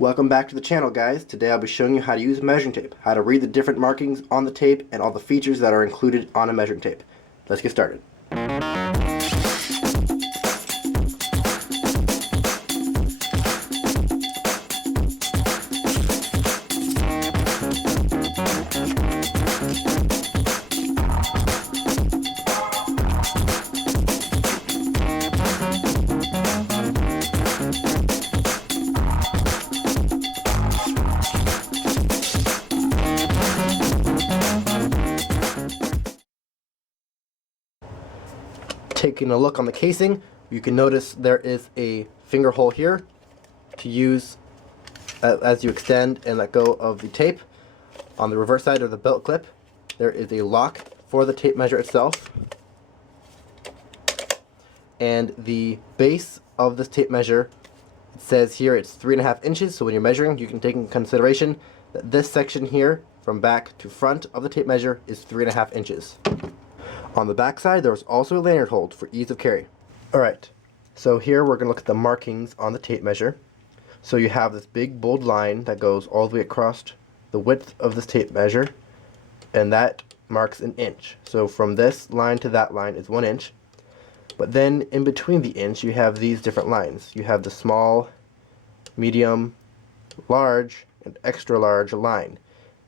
Welcome back to the channel, guys. Today I'll be showing you how to use measuring tape, how to read the different markings on the tape, and all the features that are included on a measuring tape. Let's get started. Taking a look on the casing, you can notice there is a finger hole here to use as you extend and let go of the tape. On the reverse side of the belt clip, there is a lock for the tape measure itself. And the base of this tape measure, it says here it's 3.5 inches, so when you're measuring, you can take into consideration that this section here, from back to front of the tape measure, is 3.5 inches. On the back side, there is also a lanyard hold for ease of carry. Alright, so here we're going to look at the markings on the tape measure. So you have this big bold line that goes all the way across the width of this tape measure, and that marks an inch. So from this line to that line is 1 inch. But then in between the inch, you have these different lines. You have the small, medium, large, and extra large line.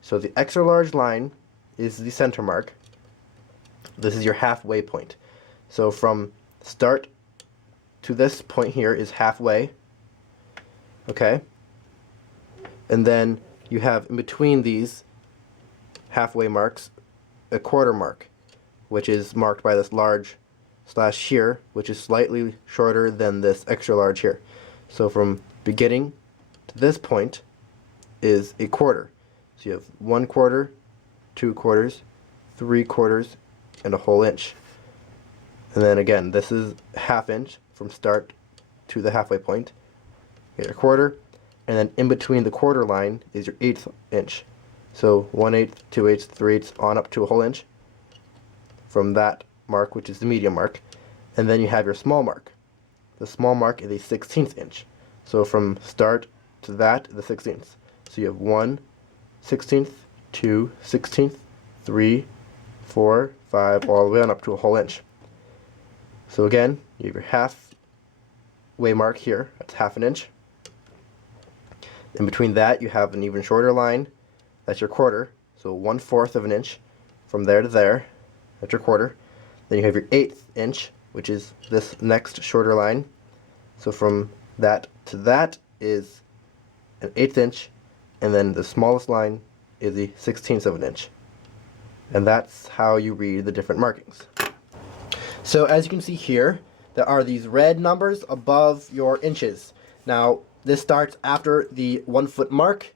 So the extra large line is the center mark. This is your halfway point. So from start to this point here is halfway. Okay? And then you have in between these halfway marks a quarter mark, which is marked by this large slash here, which is slightly shorter than this extra large here. So from beginning to this point is a quarter. So you have 1/4, 2/4, 3/4, and a whole inch. And then again, this is 1/2 inch from start to the halfway point. You get your quarter, and then in between the quarter line is your 1/8 inch. So 1/8, 2/8, 3/8 on up to a whole inch from that mark, which is the medium mark. And then you have your small mark. The small mark is a 1/16 inch. So from start to that, the 1/16. So you have 1/16, 2/16, 3, 4, 5, all the way on up to a whole inch. So again, you have your halfway mark here, that's 1/2 inch. In between that, you have an even shorter line, that's your quarter, so 1/4 of an inch from there to there, that's your quarter. Then you have your 1/8 inch, which is this next shorter line. So from that to that is an 1/8 inch, and then the smallest line is the 1/16 of an inch. And that's how you read the different markings. So as you can see here, there are these red numbers above your inches. Now this starts after the 1 foot mark,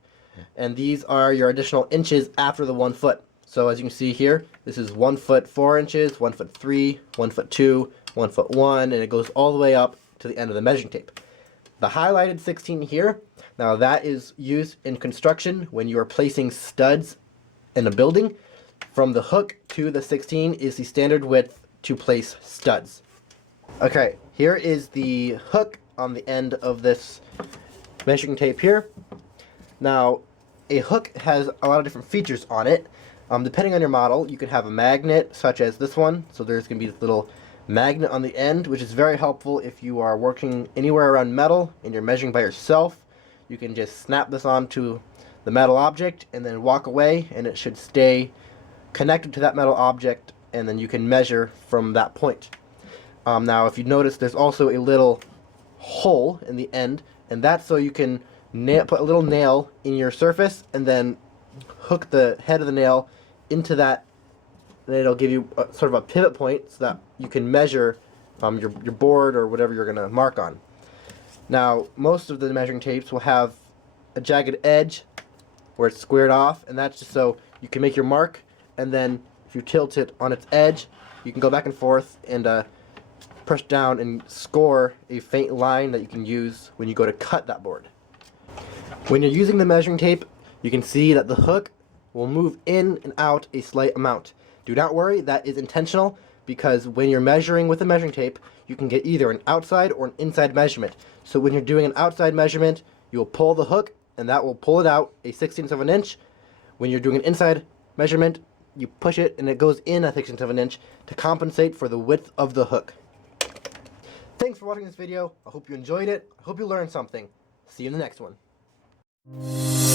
and these are your additional inches after the 1 foot. So as you can see here, this is 1 foot 4 inches, 1 foot 3, 1 foot 2, 1 foot 1, and it goes all the way up to the end of the measuring tape. The highlighted 16 here, now that is used in construction when you are placing studs in a building. From the hook to the 16 is the standard width to place studs. Okay, here is the hook on the end of this measuring tape here. Now, a hook has a lot of different features on it. Depending on your model, you can have a magnet such as this one. So there's going to be this little magnet on the end, which is very helpful if you are working anywhere around metal and you're measuring by yourself. You can just snap this onto the metal object and then walk away, and it should stay connected to that metal object, and then you can measure from that point. Now if you notice, there's also a little hole in the end, and that's so you can put a little nail in your surface and then hook the head of the nail into that, and it'll give you sort of a pivot point so that you can measure your board or whatever you're going to mark on. Now most of the measuring tapes will have a jagged edge where it's squared off, and that's just so you can make your mark, and then if you tilt it on its edge, you can go back and forth and press down and score a faint line that you can use when you go to cut that board. When you're using the measuring tape, you can see that the hook will move in and out a slight amount. Do not worry, that is intentional, because when you're measuring with a measuring tape, you can get either an outside or an inside measurement. So when you're doing an outside measurement, you will pull the hook and that will pull it out a 1/16 of an inch. When you're doing an inside measurement, you push it and it goes in a 1/16 of an inch to compensate for the width of the hook. Thanks for watching this video. I hope you enjoyed it. I hope you learned something. See you in the next one.